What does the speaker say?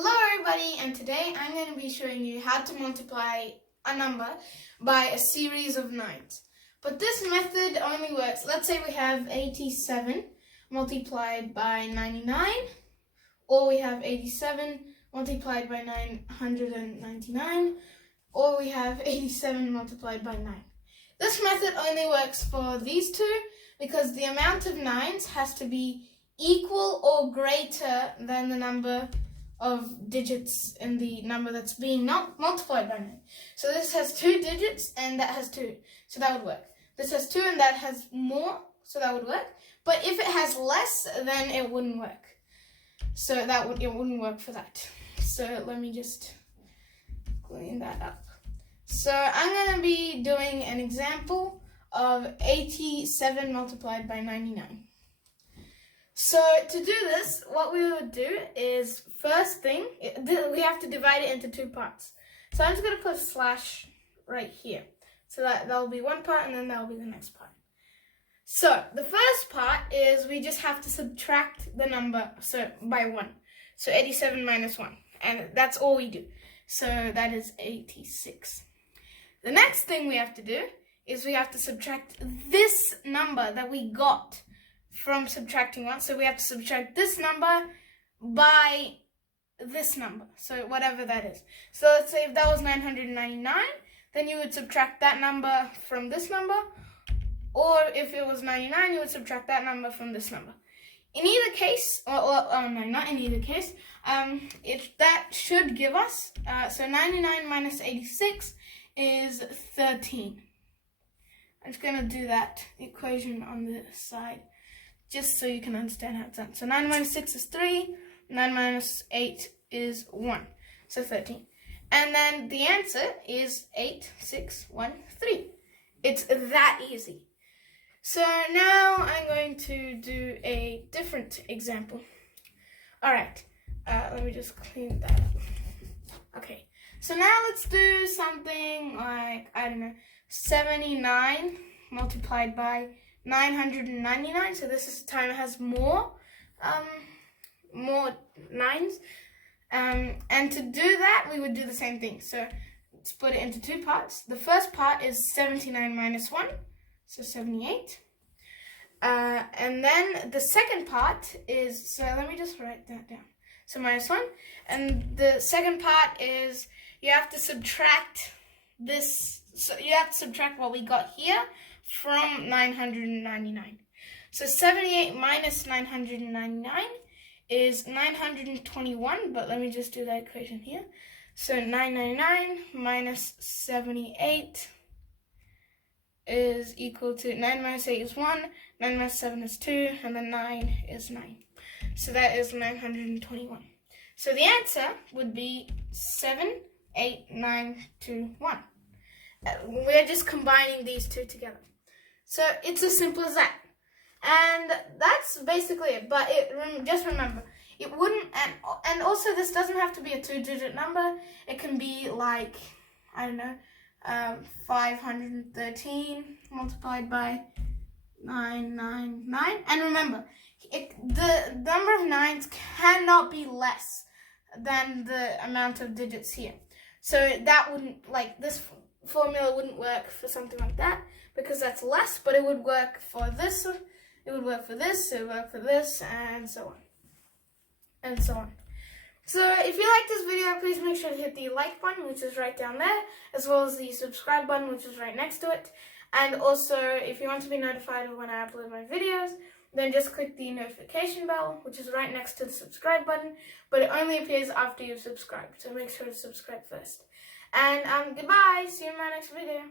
Hello everybody, and today I'm going to be showing you how to multiply a number by a series of 9's. But this method only works, let's say we have 87 multiplied by 99, or we have 87 multiplied by 999, or we have 87 multiplied by 9. This method only works for these two because the amount of 9's has to be equal or greater than the number of digits in the number that's being multiplied by 9. So this has 2 digits and that has 2, so that would work. This has 2 and that has more, so that would work. But if it has less, then it wouldn't work. So it wouldn't work for that. So let me just clean that up. So I'm going to be doing an example of 87 multiplied by 99. So to do this, what we would do is, first thing, we have to divide it into 2 parts. So I'm just going to put a slash right here. So that'll be one part and then that'll be the next part. So the first part is we just have to subtract the number by 1. So 87 minus 1. And that's all we do. So that is 86. The next thing we have to do is we have to subtract this number that we got from subtracting 1. So we have to subtract this number by this number, so whatever that is. So let's say if that was 999, then you would subtract that number from this number, or if it was 99, you would subtract that number from this number. In either case, no, not in either case, that should give us, so 99 minus 86 is 13. I'm just going to do that equation on the side, just so you can understand how it's done. So 9 minus 6 is 3, 9 minus 8 is 1, so 13. And then the answer is 8, 6, 1, 3. It's that easy. So now I'm going to do a different example. Alright, let me just clean that up. Okay, so now let's do something like, I don't know, 79 multiplied by 999, so this is the time it has more 9's. And to do that, we would do the same thing. So split it into 2 parts. The first part is 79 minus 1, so 78. And then the second part is, so let me just write that down. So minus 1. And the second part is you have to subtract this, so you have to subtract what we got here from 999. So 78 minus 999 is 921, but let me just do that equation here. So 999 minus 78 is equal to 9 minus 8 is 1, 9 minus 7 is 2, and then 9 is 9. So that is 921. So the answer would be 7, 8, 9, 2, 1. We're just combining these two together. So it's as simple as that. And that's basically it. But just remember, it wouldn't, and also this doesn't have to be a 2-digit number. It can be like, I don't know, 513 multiplied by 999. And remember, the number of 9's cannot be less than the amount of digits here. So that wouldn't, like, this formula wouldn't work for something like that, because that's less, but it would work for this, it would work for this, it would work for this, and so on. And so on. So if you like this video, please make sure to hit the like button, which is right down there, as well as the subscribe button, which is right next to it. And also, if you want to be notified of when I upload my videos, then just click the notification bell, which is right next to the subscribe button, but it only appears after you've subscribed, so make sure to subscribe first. And goodbye, see you in my next video.